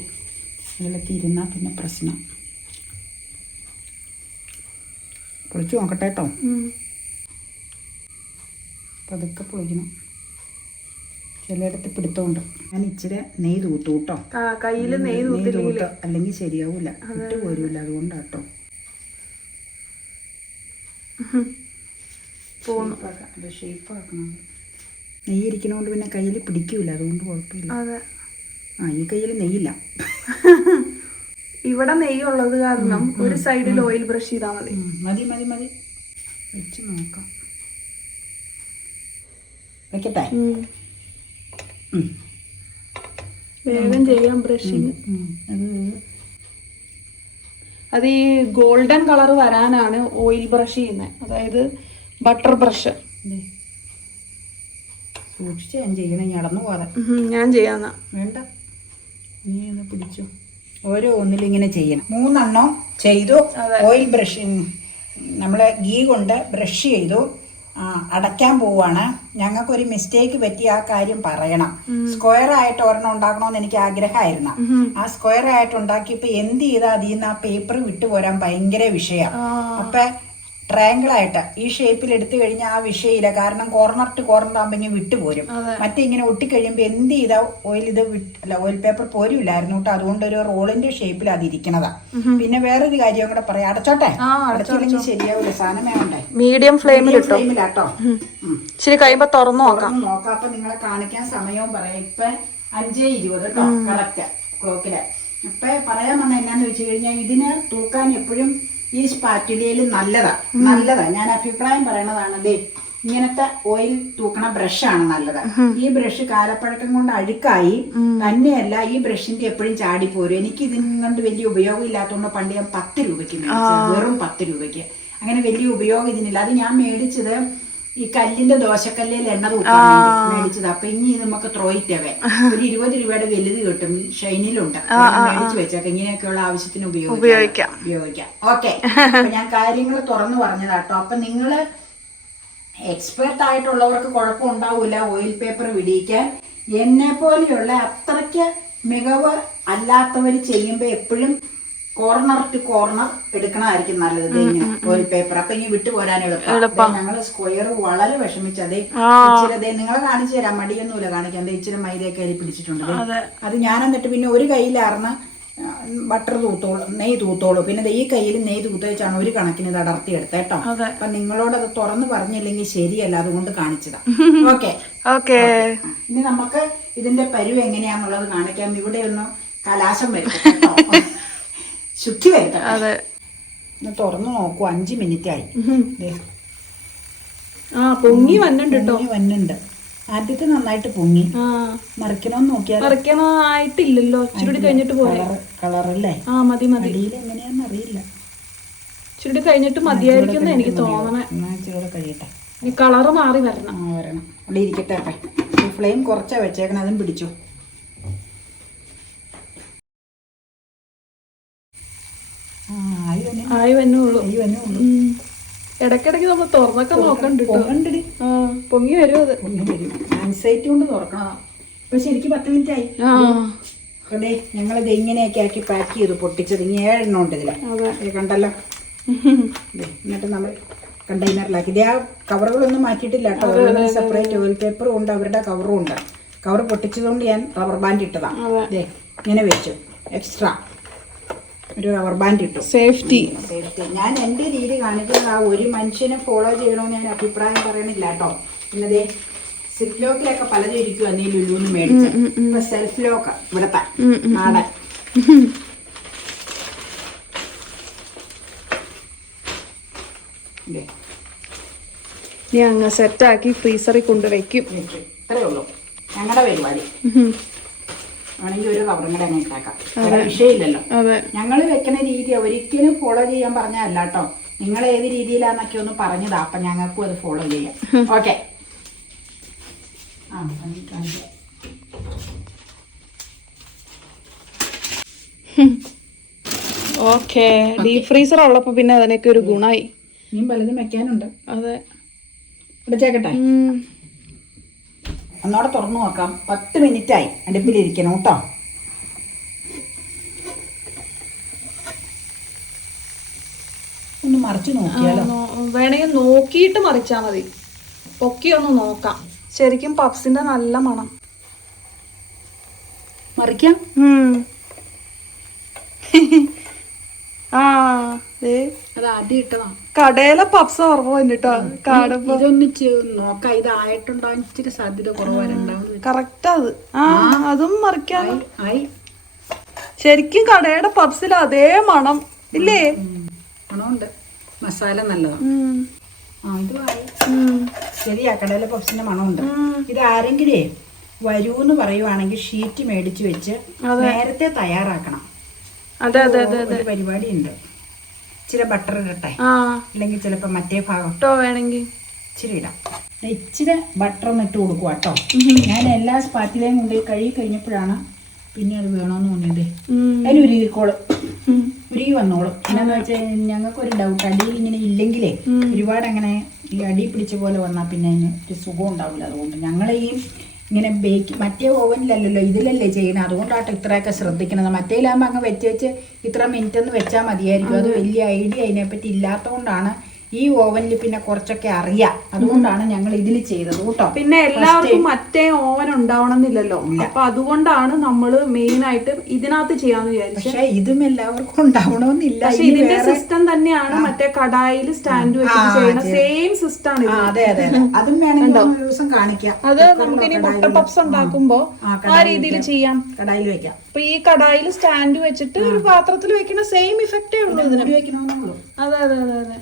ഇതിലൊക്കെ ഇരുന്നാ പിന്നെ പ്രശ്നം. പൊളിച്ച് നോക്കട്ടെ കേട്ടോ. പതുക്കെ പൊളിക്കണം, ചിലയിടത്ത് പിടുത്തമുണ്ട്. ഞാൻ ഇച്ചിരി നെയ്യ് തൂത്തു കേട്ടോ. കയ്യിൽ നെയ്യ് തൂത്ത, അല്ലെങ്കിൽ ശരിയാവൂല, ഇട്ട് പോരൂല, അതുകൊണ്ടാട്ടോ. ഷേപ്പ് ആക്കണം. നെയ്യ് ഇരിക്കണോണ്ട് പിന്നെ കയ്യിൽ പിടിക്കൂല, അതുകൊണ്ട് കുഴപ്പമില്ല. ഈ കയ്യിൽ നെയ്യില്ല. ഇവിടെ നെയ്യുള്ളത് കാരണം ഒരു സൈഡിൽ ഓയിൽ ബ്രഷ് ചെയ്താൽ മതി. മതി വെച്ച് നോക്കാം. വെക്കട്ടെ? വേഗം ചെയ്യാം ബ്രഷിങ്. അത് ഈ ഗോൾഡൻ കളർ വരാനാണ് ഓയിൽ ബ്രഷ് ചെയ്യുന്നത്, അതായത് ബട്ടർ ബ്രഷ്. സൂക്ഷിച്ച് ഞാൻ ചെയ്യണേ, നടന്നു പോകാതെ. ഞാൻ ചെയ്യാന്ന വേണ്ട, നീ ഒന്ന് പിടിച്ചോ. ഓരോ ഒന്നിലും ഇങ്ങനെ ചെയ്യണം. 3 എണ്ണം ചെയ്തു. ഓയിൽ ബ്രഷ് നമ്മള് ഗീ കൊണ്ട് ബ്രഷ് ചെയ്തു. അടയ്ക്കാൻ പോവാണ്. ഞങ്ങൾക്കൊരു മിസ്റ്റേക്ക് പറ്റി, ആ കാര്യം പറയണം. സ്ക്വയർ ആയിട്ട് ഒരെണ്ണം ഉണ്ടാക്കണമെന്ന് എനിക്ക് ആഗ്രഹമായിരുന്നു. ആ സ്ക്വയർ ആയിട്ട് ഉണ്ടാക്കിയപ്പോ എന്ത് ചെയ്താൽ അതിൽ നിന്ന് ആ പേപ്പർ വിട്ടുപോരാൻ ഭയങ്കര വിഷയം. അപ്പൊ ട്രയാങ്കിൾ ആയിട്ട് ഈ ഷേപ്പിൽ എടുത്തു കഴിഞ്ഞാൽ ആ വിഷയമില്ല, കാരണം കോർണർ ടു കോർണർ ആകുമ്പോൾ വിട്ടുപോരും. മറ്റേ ഇങ്ങനെ ഒട്ടിക്കഴിയുമ്പോൾ എന്ത് ചെയ്താൽ ഓയിൽ പേപ്പർ പോരില്ലായിരുന്നു കേട്ടോ. അതുകൊണ്ട് ഒരു റോളിന്റെ ഷേപ്പിൽ അതിരിക്കണതാ. പിന്നെ വേറൊരു കാര്യം കൂടെ പറയാം. അടച്ചോട്ടെ? അടച്ചില്ലെങ്കിൽ ശരിയാവൂല, സാധനം വേണ്ടേ? മീഡിയം ഫ്ലെയിമിലാട്ടോ. ഇച്ചിരി കഴിയുമ്പോ തുറന്നു നോക്കാം. അപ്പൊ നിങ്ങളെ കാണിക്കാൻ സമയവും പറയാം. ഇപ്പൊ 5:20 കേട്ടോ, കറക്റ്റ് ക്ലോക്കില്. അപ്പൊ പറയാൻ വന്ന എന്നാന്ന് വെച്ച് കഴിഞ്ഞാൽ ഇതിന് തൂക്കാൻ എപ്പോഴും ഈ സ്പാറ്റുലയിൽ നല്ലതാ. ഞാൻ അഭിപ്രായം പറയണതാണ്. ദേ ഇങ്ങനത്തെ ഓയിൽ തൂക്കണ ബ്രഷാണ് നല്ലത്. ഈ ബ്രഷ് കാലപ്പഴക്കം കൊണ്ട് അഴുക്കായി. തന്നെയല്ല ഈ ബ്രഷിന്റെ എപ്പോഴും ചാടിപ്പോരും. എനിക്ക് ഇതിനുകൊണ്ട് വലിയ ഉപയോഗം ഇല്ലാത്തതുകൊണ്ട് പണ്ട് ഞാൻ 10 രൂപയ്ക്ക് മേടിച്ചത്, വെറും 10 രൂപയ്ക്ക്. അങ്ങനെ വലിയ ഉപയോഗം ഇതിനില്ല. അത് ഞാൻ മേടിച്ചത് ഈ കല്ലിന്റെ ദോശക്കല്ലിൽ എണ്ണ തൂക്കാൻ വേണ്ടി മേടിച്ചത്. അപ്പൊ ഇനി ഇത് നമുക്ക് ത്രോയിറ്റവേ ഒരു 20 രൂപയുടെ വലുത് കിട്ടും, ഷൈനിലുണ്ട്, മേടിച്ചു വെച്ചേക്കാം. ഇങ്ങനെയൊക്കെയുള്ള ആവശ്യത്തിന് ഉപയോഗിക്കാം. ഓക്കെ, ഞാൻ കാര്യങ്ങൾ തുറന്നു പറഞ്ഞതാട്ടോ. അപ്പൊ നിങ്ങള് എക്സ്പെർട്ട് ആയിട്ടുള്ളവർക്ക് കുഴപ്പമുണ്ടാവൂല ഓയിൽ പേപ്പർ വിടിയിക്കാൻ. എന്നെ പോലെയുള്ള അത്രയ്ക്ക് മികവ് അല്ലാത്തവർ ചെയ്യുമ്പോ എപ്പോഴും കോർണർ ടു കോർണർ എടുക്കണമായിരിക്കും നല്ലത് ഇങ്ങനെ ഓയിൽ പേപ്പർ. അപ്പൊ ഇനി വിട്ടുപോരാൻ എളുപ്പം. ഞങ്ങള് സ്ക്വയർ വളരെ വിഷമിച്ചതേ. ഇച്ചിരി നിങ്ങളെ കാണിച്ചു തരാം, മടിയൊന്നുമില്ല കാണിക്കാൻ. ഇച്ചിരി മൈദയൊക്കെ അരി പിടിച്ചിട്ടുണ്ട്. അത് ഞാൻ എന്നിട്ട് പിന്നെ ഒരു കയ്യിലാർന്ന് ബട്ടർ തൂത്തോളൂ, നെയ്യ് തൂത്തോളൂ. പിന്നെ ഈ കയ്യിൽ നെയ്യ് തൂത്ത് വെച്ചാണ് ഒരു കണക്കിന് ഇത് അടർത്തി എടുത്തേട്ടോ. അപ്പൊ നിങ്ങളോട് അത് തുറന്നു പറഞ്ഞില്ലെങ്കിൽ ശരിയല്ല, അതുകൊണ്ട് കാണിച്ചതാ. ഓക്കെ, ഇനി നമുക്ക് ഇതിന്റെ പരുവ് എങ്ങനെയാന്നുള്ളത് കാണിക്കാം. ഇവിടെ ഒന്നും കലാശം വരും കേട്ടോ, ശുദ്ധി വരുത്തട്ടെ. തുറന്നു നോക്കൂ, 5 മിനിറ്റ് ആയി. പൊങ്ങി വന്നുണ്ട്. ആദ്യത്തെ നന്നായിട്ട് പൊങ്ങി. മറിക്കണോന്ന് നോക്കിയാൽ മറിക്കാനായിട്ടില്ലല്ലോ, ഇച്ചിരി കഴിഞ്ഞിട്ട് പോലെ കളറല്ലേ. മതി എങ്ങനെയാന്ന് അറിയില്ല. ഇച്ചിരി കഴിഞ്ഞിട്ട് മതിയായിരിക്കും എനിക്ക് തോന്നണേ. കഴിയട്ടെ, ഈ കളറ് മാറി വരണം. അവിടെ ഇരിക്കട്ടെ. ഫ്ലെയിം കുറച്ചാ വെച്ചേക്കണം, അതും പിടിച്ചു. ആയി വന്നുള്ളൂ. ഇടയ്ക്കിടയ്ക്ക് നമ്മൾ തുറന്നൊക്കെ നോക്കണ്ട്. പൊങ്ങി വരും. അത് ആൻസൈറ്റി കൊണ്ട് തുറക്കണതാ. പക്ഷെ എനിക്ക് 10 മിനിറ്റ് ആയി. അതെ, ഞങ്ങളിത് ഇങ്ങനെയൊക്കെ ആക്കി പാക്ക് ചെയ്ത് പൊട്ടിച്ചത്. ഇനി 7 എണ്ണം ഉണ്ട് ഇതില്, കണ്ടല്ലോ. എന്നിട്ട് നമ്മൾ കണ്ടെയ്നറിലാക്കി. ഇത് ആ കവറുകളൊന്നും മാറ്റിയിട്ടില്ല കേട്ടോ. സെപ്പറേറ്റ് ഓയിൽ പേപ്പറും ഉണ്ട്, അവരുടെ കവറും ഉണ്ട്. കവർ പൊട്ടിച്ചതുകൊണ്ട് ഞാൻ റബ്ബർ ബാൻഡ് ഇട്ടതാ. അതെ, ഇങ്ങനെ വെച്ചു. എക്സ്ട്രാ ഒരു റബ്ബർ ബാൻഡ് ഇട്ടു, സേഫ്റ്റി. ഞാൻ എൻ്റെ രീതി കാണിക്കുന്നത്. ആ ഒരു മനുഷ്യനെ ഫോളോ ചെയ്യണമെന്ന് ഞാൻ അഭിപ്രായം പറയണില്ല കേട്ടോ. പിന്നെ സിപ്പ് ലോക്കിലൊക്കെ പലതും ഇരിക്കും. എന്നീ ലുലുന്ന് മേടിച്ചു. ഇപ്പൊ സെൽഫ് ലോക്ക് ഇവിടത്തെ നാടൻ. അങ്ങ് സെറ്റാക്കി ഫ്രീസറിൽ കൊണ്ടുവയ്ക്കും. ഇത്രേ ഉള്ളൂ ഞങ്ങളുടെ പരിപാടി. ആണെങ്കിൽ ഒരു കവറും കൂടെ അങ്ങനെ ഇട്ടാക്കാം, വിഷയമില്ലല്ലോ. ഞങ്ങൾ വെക്കുന്ന രീതി ഒരിക്കലും ഫോളോ ചെയ്യാൻ പറഞ്ഞല്ല കേട്ടോ. നിങ്ങൾ ഏത് രീതിയിലാന്നൊക്കെ ഒന്ന് പറഞ്ഞതാ. അപ്പൊ ഞങ്ങൾക്കും അത് ഫോളോ ചെയ്യാം. Okay, okay. ഡീപ് ഫ്രീസർ ഉള്ളപ്പോ പിന്നെ അതിനൊക്കെ ഒരു ഗുണമായി. ഇനിയും പലതും വെക്കാനുണ്ട്. അതെ, വിളിച്ചേക്കട്ടെ. ഒന്നോടെ തുറന്നു നോക്കാം. 10 മിനിറ്റ് ആയി. അടുപ്പിലിരിക്കണം കേട്ടോ. ഒന്ന് മറിച്ച് നോക്കിയാലോ? വേണമെങ്കിൽ നോക്കിയിട്ട് മറിച്ചാ മതി. പൊക്കി ഒന്ന് നോക്കാം. ശരിക്കും പപ്സിന്റെ നല്ല മണം. മറിക്കാം. അത് ആദ്യം ഇട്ടതാ. കടയിലെ പപ്സ് ഓർമ്മ വന്നിട്ടോ. ഇതൊന്ന് നോക്കാം, ഇതായിട്ടുണ്ടോ? ഇച്ചിരി സാധ്യത കുറവാനുണ്ടാവും. കറക്റ്റ് അത്. അതും മറിക്കാനോ. ശരിക്കും കടയുടെ പപ്സിൽ അതേ മണം ഇല്ലേ? മണമുണ്ട്. മസാല നല്ലതാ. ശരിയാ, കടയിലെ പപ്സിന്റെ മണമുണ്ട്. ഇത് ആരെങ്കിലേ വരൂന്ന് പറയുവാണെങ്കിൽ ഷീറ്റ് മേടിച്ചു വെച്ച് നേരത്തെ തയ്യാറാക്കണം. ഒരു പരിപാടി ഉണ്ട്. ഇച്ചിരി ബട്ടർ ഇടട്ടെ, അല്ലെങ്കിൽ ചിലപ്പോ മറ്റേ ഭാഗം വേണമെങ്കിൽ ഇച്ചിരി ഇടാം. ഇച്ചിരി ബട്ടർ ഒന്ന് ഇട്ട് കൊടുക്കുക കേട്ടോ. ഞാൻ എല്ലാ സ്പാറ്റിലേയും കൊണ്ട് കഴുകി കഴിഞ്ഞപ്പോഴാണ് പിന്നെ അത് വേണമെന്ന് തോന്നിയത്. അതിന് ഉരുകി വന്നോളും. എന്നാന്ന് വെച്ചാൽ ഞങ്ങൾക്കൊരു ഡൗട്ട്, അടിയിൽ ഇങ്ങനെ ഇല്ലെങ്കിലേ ഒരുപാട് അങ്ങനെ ഈ അടി പിടിച്ച പോലെ വന്നാൽ പിന്നെ അതിന് ഒരു സുഖം ഉണ്ടാവില്ല. അതുകൊണ്ട് ഞങ്ങൾ ഈ ഇങ്ങനെ മറ്റേ ഓവനിലല്ലല്ലോ, ഇതിലല്ലേ ചെയ്യണം. അതുകൊണ്ടാട്ടോ ഇത്രയൊക്കെ ശ്രദ്ധിക്കുന്നത്. മറ്റേലാകുമ്പോൾ അങ്ങ് വെച്ച് ഇത്ര മിനിറ്റ് ഒന്ന് വെച്ചാൽ മതിയായിരിക്കും. അത് വലിയ ഐഡിയ അതിനെപ്പറ്റി ഇല്ലാത്തതുകൊണ്ടാണ് ഈ ഓവനിൽ പിന്നെ കുറച്ചൊക്കെ അറിയാം, അതുകൊണ്ടാണ് ഞങ്ങൾ ഇതിൽ ചെയ്തത് കേട്ടോ. പിന്നെ എല്ലാവർക്കും മറ്റേ ഓവൻ ഉണ്ടാവണമെന്നില്ലല്ലോ, അപ്പൊ അതുകൊണ്ടാണ് നമ്മള് മെയിൻ ആയിട്ട് ഇതിനകത്ത് ചെയ്യാന്ന് വിചാരിച്ചു. പക്ഷെ ഇതും എല്ലാവർക്കും ഉണ്ടാവണമെന്നില്ല. പക്ഷെ ഇതിന്റെ സിസ്റ്റം തന്നെയാണ് മറ്റേ കടായിൽ സ്റ്റാൻഡ് വെച്ചിട്ട് ചെയ്യുന്ന സെയിം സിസ്റ്റം ആണ്. അതെ അതെ, അതും വേണമെങ്കിൽ ഒരു ദിവസം കാണിക്കാം. അത് നമുക്ക് ഇനി മുട്ട പപ്സ് ഉണ്ടാക്കുമ്പോ ആ രീതിയിൽ ചെയ്യാം, കടായിൽ വെക്കാം. അപ്പൊ ഈ കടായിൽ സ്റ്റാൻഡ് വെച്ചിട്ട് ഒരു പാത്രത്തിൽ വെക്കുന്ന സെയിം ഇഫക്റ്റേ ഉള്ളൂ ഇതിന്. വെക്കണമെന്നുള്ളൂ. അതെ അതെ അതെ അതെ,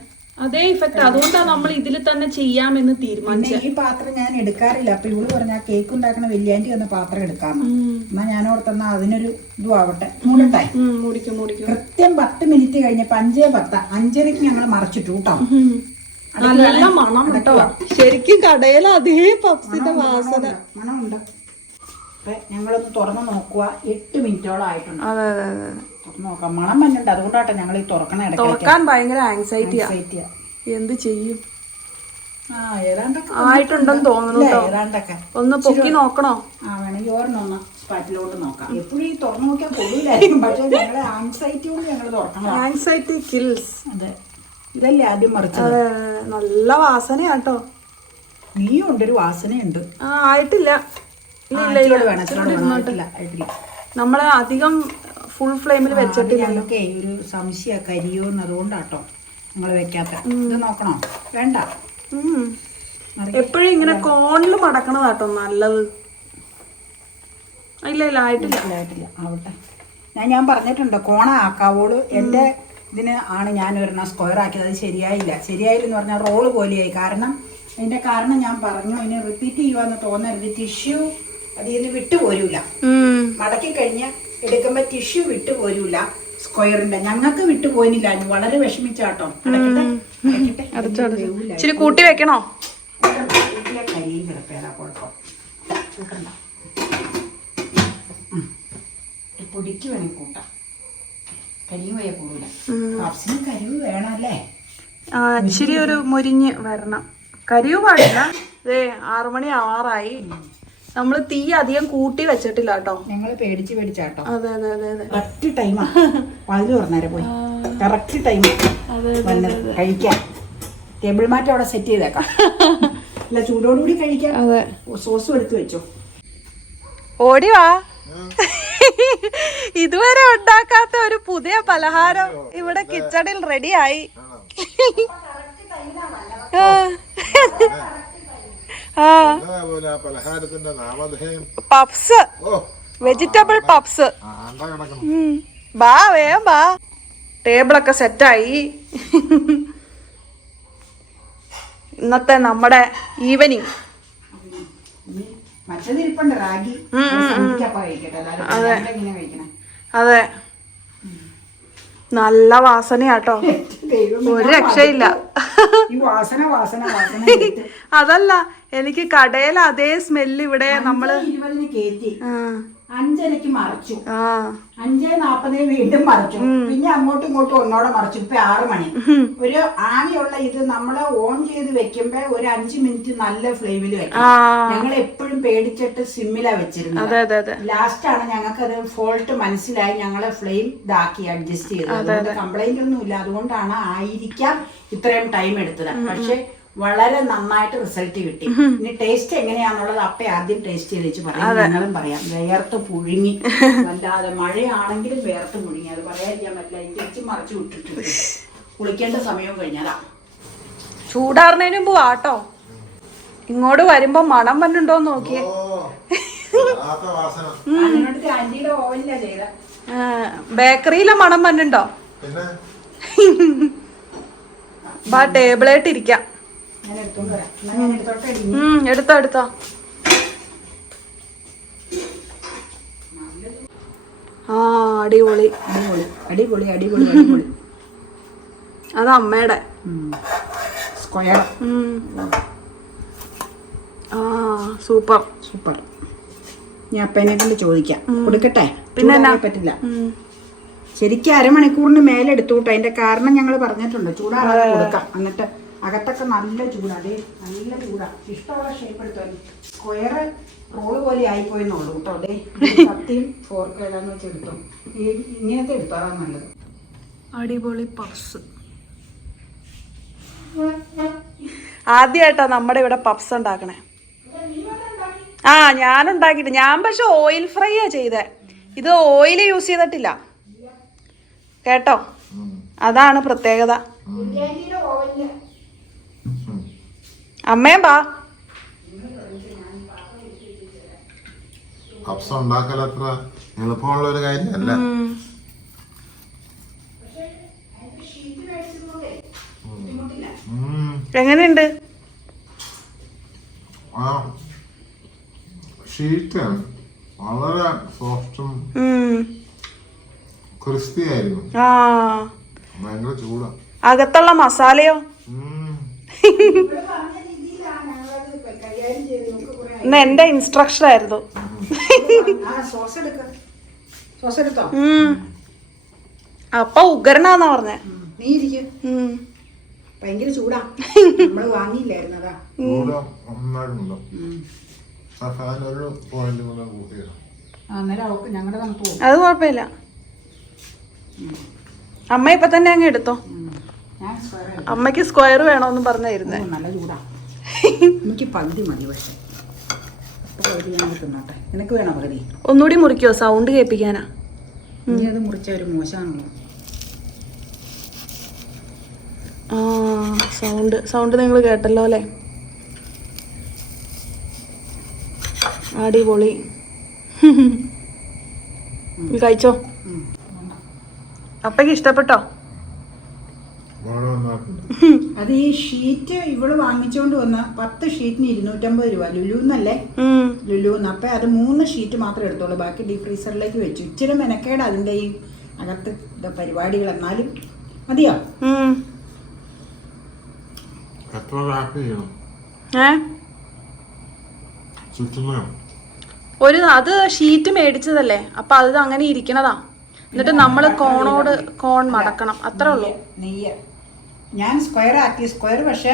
അതേ ഇഫക്റ്റ്. അതുകൊണ്ടാണ് നമ്മൾ ഇതിൽ തന്നെ ചെയ്യാമെന്ന് തീരുമാനിച്ചത്. ഈ പാത്രം ഞാൻ എടുക്കാറില്ല. അപ്പൊ ഇവള് പറഞ്ഞ കേക്ക് ഉണ്ടാക്കണ വലിയാൻറ്റി വന്ന പാത്രം എടുക്കാന്ന്. എന്നാ ഞാൻ ഓർത്തെന്നാ അതിനൊരു ഇതും ആവട്ടെ. മൂടട്ടായി മുടിക്കും മുടിക്കും. കൃത്യം 10 മിനിറ്റ് കഴിഞ്ഞപ്പോ 5:10 5:30 ഞങ്ങൾ മറിച്ചിട്ടു കേട്ടോ. നല്ല മണം കേട്ടോ, ശരിക്കും കടയിൽ അതേ പപ്സിന്റെ വാസന മണമുണ്ട്. അപ്പൊ ഞങ്ങളൊന്ന് തുറന്ന് നോക്കുക. 8 മിനിറ്റോളം ആയിട്ടുണ്ട്. അതെ അതെ അതെ, തുറന്ന് നോക്കാം. മണം വന്നിട്ടുണ്ട്, അതുകൊണ്ടാട്ടെ ഞങ്ങൾ ഈ തുറക്കണ തുറക്കാൻ ഭയങ്കര ആങ്സൈറ്റിയാ. എന്ത് ചെയ്യും? ആയിട്ടുണ്ടെന്ന് തോന്നുന്നു. ഏതാണ്ടൊക്കെ ഒന്ന് പൊക്കി നോക്കണോ? വേണമെങ്കിൽ ഓർമ്മ സ്പാറ്റിലോട്ട് നോക്കാം. എപ്പോഴും ഈ തുറന്നു നോക്കിയാൽ കൊള്ളൂലായിരിക്കും, പക്ഷെ ഞങ്ങളെ ആങ്സൈറ്റി കൊണ്ട് ഞങ്ങൾ തുറക്കണം. Anxiety kills. അതെ, ഇതല്ലേ ആദ്യം മറിച്ചത്. നല്ല വാസനയാട്ടോ. നീയും ഉണ്ടൊരു വാസനയുണ്ട്. ആയിട്ടില്ല. ആയിട്ടില്ല. നമ്മള് അധികം ഫുൾ ഫ്ലെയിമിൽ വെച്ചിട്ടില്ല. ഞങ്ങൾക്ക് ഒരു സംശയ കരിയോന്ന്, അതുകൊണ്ടാട്ടോ നിങ്ങൾ വെക്കാത്ത. ഇത് നോക്കണോ? വേണ്ട. എപ്പോഴും ഇങ്ങനെ കോണില് മടക്കണതാട്ടോ നല്ലത്. ഇല്ല ഇല്ല, ആയിട്ടില്ല ആയിട്ടില്ല. ആവട്ടെ. ഞാൻ പറഞ്ഞിട്ടുണ്ട് കോണ ആക്കാവോളൂ. എൻ്റെ ഇതിന് ആണ് ഞാൻ ഒരെണ്ണം സ്ക്വയർ ആക്കിയത്. അത് ശരിയായില്ലെന്ന് പറഞ്ഞാൽ റോള് പോലെയായി. അതിന്റെ കാരണം ഞാൻ പറഞ്ഞു. അതിന് റിപ്പീറ്റ് ചെയ്യുവാന്ന് തോന്നരുത്. ടിഷ്യൂ അതിൽ നിന്ന് വിട്ടുപോരൂല. മടക്കി കഴിഞ്ഞ് എടുക്കുമ്പോ ടിഷ്യൂ വിട്ടുപോരൂല സ്ക്വയറിന്റെ. ഞങ്ങൾക്ക് വിട്ടുപോയില്ല. വളരെ വിഷമിച്ചാട്ടോ. ഇച്ചിരി കൂട്ടി വെക്കണോ? കരിയും കിടപ്പേതാ കുഴപ്പം. പൊടിക്ക് വേണമെങ്കിൽ കൂട്ടാം. കരിവ് പോയാൽ കൂടൂല. പപ്സിന് കരിവ് വേണം അല്ലേ? ഇച്ചിരി ഒരു മുരിഞ്ഞ് വരണം. കരിവ് പാടില്ല. 6 മണി ആവാറായി. നമ്മള് തീ അധികം കൂട്ടി വെച്ചിട്ടില്ല കേട്ടോ. ഞങ്ങള് പേടിച്ചാട്ടോ. അതെ അതെ അതെ അതെ, കറക്റ്റ് ടൈമാ. അതിൽ പറഞ്ഞേരെ പോയി കറക്റ്റ് ടൈം വന്നത് കഴിക്കാൻ. ടേബിൾ മാറ്റ് അവിടെ സെറ്റ് ചെയ്തേക്കാം. അല്ല, ചൂടോടുകൂടി കഴിക്കാം. അതെ, സോസും എടുത്ത് വെച്ചോ. ഓടി വാ. ഇതുവരെ ഉണ്ടാക്കാത്ത ഒരു പുതിയ പലഹാരം ഇവിടെ കിച്ചണിൽ റെഡിയായി. പലഹാരത്തിന്റെ നാമധേയം പപ്സ്, വെജിറ്റബിൾ പപ്സ്. ബാ, വേഗം ബാ. ടേബിളൊക്കെ സെറ്റായി. ഇന്നത്തെ നമ്മുടെ ഈവനിങ്. അതെ, നല്ല വാസനയാട്ടോ. ഒരു രക്ഷയില്ല. അതല്ല, എനിക്ക് കടയിൽ അതേ സ്മെല്ല് ഇവിടെ നമ്മള് 20 കയറ്റി 5:30 മറിച്ചു. 5:40 വീണ്ടും മറിച്ചു. പിന്നെ അങ്ങോട്ടും ഇങ്ങോട്ടും ഒന്നോടെ മറിച്ചു. ഇപ്പൊ 6 മണി. ഒരു ആവിയുള്ള ഇത് നമ്മള് ഓൺ ചെയ്ത് വെക്കുമ്പോ ഒരു 5 മിനിറ്റ് നല്ല ഫ്ലെയിമിൽ വെക്കാം. ഞങ്ങൾ എപ്പോഴും പേടിച്ചിട്ട് സിമ്മിലാ വെച്ചിരുന്നത്. ലാസ്റ്റ് ആണ് ഞങ്ങൾക്ക് അത് ഫോൾട്ട് മനസ്സിലായി. ഞങ്ങളെ ഫ്ലെയിം ഇതാക്കി അഡ്ജസ്റ്റ് ചെയ്തത്. കംപ്ലൈന്റ് ഒന്നും ഇല്ല. അതുകൊണ്ടാണ് ആയിരിക്കാം ഇത്രയും ടൈം എടുത്തത്. പക്ഷെ വളരെ നന്നായിട്ട് റിസൾട്ട് കിട്ടി. ഇനി ടേസ്റ്റ് എങ്ങനെയാന്നുള്ളത് അപ്പ ആദ്യം ടേസ്റ്റ് ചെയ്ത് വെച്ച് പറയാം. നിങ്ങളും പറയാം. വേർത്ത് പുഴുങ്ങി, അല്ലാതെ മഴയാണെങ്കിലും വേർത്ത് പുഴുങ്ങി. അത് പറയാതിരിക്കാൻ പറ്റില്ല. തിരിച്ച് മറിച്ച് വിട്ടിട്ട് കുളിക്കേണ്ട സമയവും കഴിഞ്ഞതാ. ചൂടാറുന്നതിന് മുമ്പ് ആട്ടോ. ഇങ്ങോട്ട് വരുമ്പോ മണം വന്നുണ്ടോന്ന് നോക്കിയേ. ആന്റിയുടെ ഓവനിലാ ചെയ്ത. ബേക്കറിയിലെ മണം വന്നുണ്ടോ? ബാ, ടേബിളായിട്ട് ഇരിക്കാം. എടുത്തോ. അടിപൊളി. അത് അമ്മയുടെ സ്ക്വയർ. സൂപ്പർ. ഞാൻ അപ്പനെ കൊണ്ട് ചോദിക്കാം. കൊടുക്കട്ടെ? പിന്നെ പറ്റില്ല. ശരിക്കും 1/2 മണിക്കൂറിന് മേലെ എടുത്തുകൂട്ടോ. അതിന്റെ കാരണം ഞങ്ങൾ പറഞ്ഞിട്ടുണ്ട്. ചൂടാറാതെ കൊടുക്കാം. എന്നിട്ട് അകത്തൊക്കെ നല്ല ചൂടാ. അതെ, നല്ല ചൂടാ. ഇഷ്ടമുള്ള ഷേപ്പ് എടുത്തോ. സ്ക്വയർ റോള് പോലെ ആയിപ്പോയെന്നുള്ളൂ കേട്ടോ. അതെ, കത്തിയും ഫോർക്ക് ഏതാന്ന് വെച്ച് എടുത്തോ. ഇങ്ങനത്തെ എടുത്തോളാം നല്ലത്. അടിപൊളി പപ്സ്. ആദ്യമായിട്ടാ നമ്മുടെ ഇവിടെ പപ്സ് ഉണ്ടാക്കണേ. ആ ഞാനുണ്ടാക്കിയിട്ട്, ഞാൻ പക്ഷെ ഓയിൽ ഫ്രൈയാ ചെയ്തേ. ഇത് ഓയിൽ യൂസ് ചെയ്തിട്ടില്ല കേട്ടോ, അതാണ് പ്രത്യേകത. അമ്മയും പാ. പപ്സ് ഉണ്ടാക്കൽ അത്ര എളുപ്പമുള്ള ഒരു കാര്യമല്ല. എങ്ങനെയുണ്ട്? ആ ഷീറ്റ് വളരെ സോഫ്റ്റും ക്രിസ്പി ആയിരുന്നു. ആ ഭയങ്കര ചൂടാ. അകത്തുള്ള മസാലയോ ഇന്ന് എന്റെ ഇൻസ്ട്രക്ഷൻ ആയിരുന്നു. അപ്പൊ ഉഗ്രനാന്നാ പറഞ്ഞേ. നീ ഇരിക്കും, ഭയങ്കര ചൂടാ. നമ്മള് വാങ്ങിയില്ലായിരുന്നതാ. ചൂട് നന്നായിട്ടുണ്ടോ? ആ ഫാൻ ഒരു പോയിന്റ് കൊണ്ട് കൂട്ടിയത്. അന്നേരം അവക്ക് ഞങ്ങളുടെ തണുപ്പ് പോകും. അത് കുഴപ്പമില്ല. അമ്മ ഇപ്പൊ തന്നെ അങ്ങ് എടുത്തോ. ഞാൻ സ്ക്വയർ അമ്മക്ക് സ്ക്വയർ വേണോന്ന് പറഞ്ഞായിരുന്നേ. നല്ല ചൂടാ. എനിക്ക് പകുതി മതി. പക്ഷെ പകുതി ഞാൻ തിന്നോട്ടെ. നിനക്ക് വേണോ പകുതി? ഒന്നുകൂടി മുറിക്കോ, സൗണ്ട് കേൾപ്പിക്കാനാ. ഇനി അത് മുറിച്ച ഒരു മോശമാണല്ലോ. ആ സൗണ്ട് നിങ്ങൾ കേട്ടല്ലോ അല്ലേ? അടിപൊളി. കഴിച്ചോ. അപ്പക്ക് ഇഷ്ടപ്പെട്ടോ? അത് ഈ ഷീറ്റ് ഇവള് വാങ്ങിച്ചോണ്ട് വന്ന 10 ഷീറ്റിന് 250 രൂപ. ലുലുന്നല്ലേ, ലുലുന്ന്. അപ്പൊ അത് 3 ഷീറ്റ് മാത്രമേ എടുത്തോളൂ, ബാക്കി ഡീപ് ഫ്രീസറിലേക്ക് വെച്ചു. ഇച്ചിരി മെനക്കേട് അതിന്റെ ഈ അകത്ത് പരിപാടികൾ. എന്നാലും മതിയോ? അത് ഷീറ്റ് മേടിച്ചതല്ലേ, അപ്പൊ അത് അങ്ങനെ ഇരിക്കണതാ. എന്നിട്ട് നമ്മള് കോൺ മടക്കണം, അത്രേ ഉള്ളൂ. നെയ്യ് ഞാൻ സ്ക്വയർ ആക്കി. സ്ക്വയർ പക്ഷെ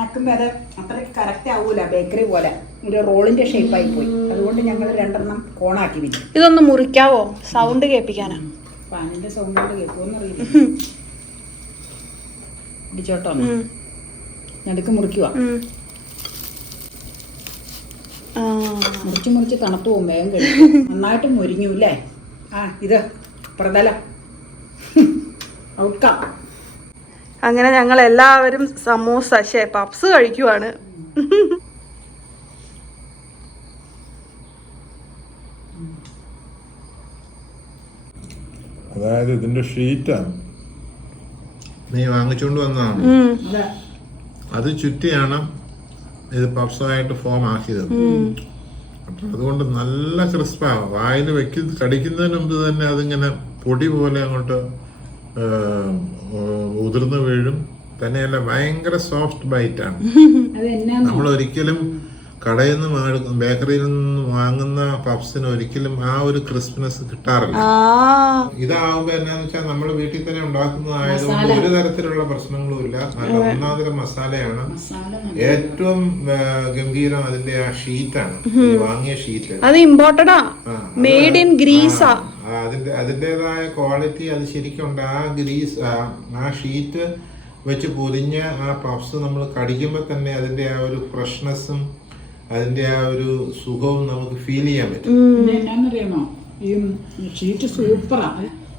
ആക്കുമ്പോൾ അത് അത്രയ്ക്ക് കറക്റ്റ് ആവൂല, ബേക്കറി പോലെ ഒരു റോളിന്റെ ഷേപ്പായി പോയി. അതുകൊണ്ട് ഞങ്ങൾ 2 കോണാക്കി വെച്ചു. ഇതൊന്ന് മുറിക്കാവോ, സൗണ്ട് കേൾപ്പിക്കാനാ. ഫാനിന്റെ സൗണ്ട് കൊണ്ട് കേൾക്കുമെന്ന് അറിയില്ല. ഇടിച്ചോട്ടോ, ഞടുക്ക് മുറിക്കുക. മുറിച്ച് തണുത്തു പോകും, വേഗം കഴിക്കും. നന്നായിട്ട് മുരിഞ്ഞു അല്ലേ? ഇത് പ്രതലം ഔട്ട്കം. അങ്ങനെ ഞങ്ങൾ എല്ലാവരും സമൂസ പപ്സ് കഴിക്കുവാണ്. അതായത് ഇതിന്റെ ഷീറ്റാണ് നീ വാങ്ങിച്ചോണ്ട് വന്നതാണ്. അത് ചുറ്റിയാണ് ഇത് പപ്സായിട്ട് ഫോം ആക്കിയത്. അപ്പൊ അതുകൊണ്ട് നല്ല ക്രിസ്പാണ്. വായിൽ കടിക്കുന്നതിന് മുമ്പ് തന്നെ അതിങ്ങനെ പൊടി പോലെ അങ്ങോട്ട് ഉതിർന്ന് വീഴും. തന്നെയല്ല ഭയങ്കര സോഫ്റ്റ് ബൈറ്റാണ്. നമ്മൾ ഒരിക്കലും കടയിൽ നിന്ന് ബേക്കറിയിൽ നിന്ന് വാങ്ങുന്ന പപ്സിന് ഒരിക്കലും ആ ഒരു ക്രിസ്പിനെസ് കിട്ടാറില്ല. ഇതാവുമ്പോ എന്നാന്ന് വെച്ചാൽ നമ്മൾ വീട്ടിൽ തന്നെ ഉണ്ടാക്കുന്നതായതുകൊണ്ട് ഒരു തരത്തിലുള്ള പ്രശ്നങ്ങളും ഇല്ല. നല്ല ഒന്നാന്തരം മസാലയാണ്. ഏറ്റവും ഗംഭീരം അതിന്റെ ആ ഷീറ്റാണ്, വാങ്ങിയ ഷീറ്റ്. അത് ഇമ്പോർട്ടഡാ, മെയ്ഡ് ഇൻ ഗ്രീസാ. അതിന്റേതായ ക്വാളിറ്റി അത് ശരിക്കുണ്ട്. ആ ഗ്രീസ് ആ ഷീറ്റ് വെച്ച് പൊതിഞ്ഞ ആ പപ്സ് നമ്മൾ കടിക്കുമ്പോൾ തന്നെ അതിന്റെ ആ ഒരു ഫ്രഷ്നെസ്സും അതിന്റെ ആ ഒരു സുഖവും നമുക്ക് ഫീൽ ചെയ്യാൻ പറ്റും. എന്നാന്നറിയാമോ, ഈ ഷീറ്റ് സൂപ്പറാ.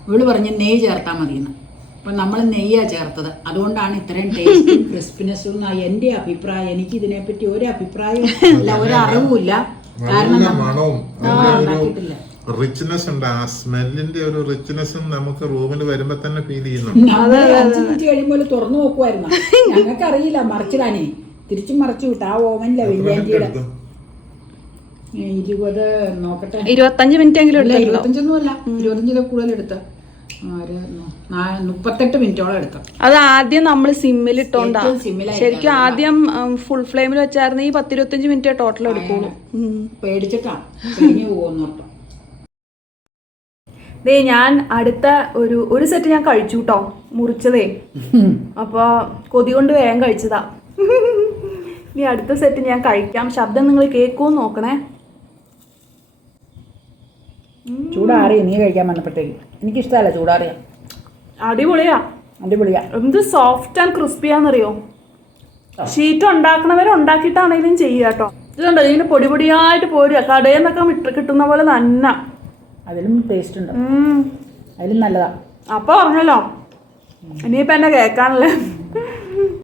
ഇവള് പറഞ്ഞ് നെയ്യ് ചേർത്താൽ മതിയെന്ന്. അപ്പൊ നമ്മൾ നെയ്യാ ചേർത്തത്, അതുകൊണ്ടാണ് ഇത്രയും ടേസ്റ്റും ക്രിസ്പിനെസ്സും എന്നാ എന്റെ അഭിപ്രായം. എനിക്ക് ഇതിനെപ്പറ്റി ഒരു അഭിപ്രായവും ഇല്ല, ഒരറിവുമില്ല. കാരണം ഉണ്ടാക്കിയിട്ടില്ല. റിച്ച്നെസ് ഉണ്ട്, ആ സ്മെല്ലിന്റെ ഒരു റിച്ച്നെസ്സും നമുക്ക് റൂമിൽ വരുമ്പോ തന്നെ ഫീൽ ചെയ്യുന്നുണ്ട്. 5 മിനിറ്റ് കഴിയുമ്പോൾ തുറന്നു നോക്കുമായിരുന്നു. ഞങ്ങൾക്ക് അറിയില്ല മറിച്ചിടാനേ. തിരിച്ചും മറിച്ചു വിട്ടു ആ ഓവനിലെ വില്യാൻറ്റിയുടെ 20 നോക്കട്ടെ 25 മിനിറ്റ് എങ്കിലും 25 അല്ല 25 കൂടുതൽ എടുത്ത് 38 മിനിറ്റോളം എടുത്തു. അത് ആദ്യം നമ്മൾ സിമ്മിൽ ഇട്ടോണ്ടാ. ശരിക്കും ആദ്യം ഫുൾ ഫ്ലെയിമിൽ വെച്ചായിരുന്നു ഈ 10-25 മിനിറ്റ് ടോട്ടൽ എടുക്കുള്ളൂ. പേടിച്ചിട്ടാ കഴിഞ്ഞു പോകുന്നോട്ടോ. ദേ ഞാൻ അടുത്ത ഒരു സെറ്റ് ഞാൻ കഴിച്ചു കേട്ടോ, മുറിച്ചതേ. അപ്പൊ കൊതി കൊണ്ട് വേഗം കഴിച്ചതാ. ഇനി അടുത്ത സെറ്റ് ഞാൻ കഴിക്കാം. ശബ്ദം നിങ്ങൾ കേൾക്കുമോ നോക്കണേ. ചൂടാറിയ നീ കഴിക്കാൻ വന്നപ്പോഴത്തേക്ക് എനിക്കിഷ്ടമല്ല ചൂടാറിയ. അടിപൊളിയാ. അടിപൊളിയാ. എന്ത് സോഫ്റ്റ് ആൻഡ് ക്രിസ്പിയാന്നറിയോ. ഷീറ്റ് ഉണ്ടാക്കിയിട്ടാണെങ്കിലും ചെയ്യുക കേട്ടോ. ഇതുണ്ടോ ഇതിന് പൊടി പൊടിയായിട്ട് പോരുക. കടയിൽ നിന്നൊക്കെ കിട്ടുന്ന പോലെ തന്നെ. അതിലും ടേസ്റ്റ് ഉണ്ട്, അതിലും നല്ലതാ. അപ്പൊ പറഞ്ഞല്ലോ ഇനിയിപ്പോ എന്നെ കേൾക്കാനല്ലേ.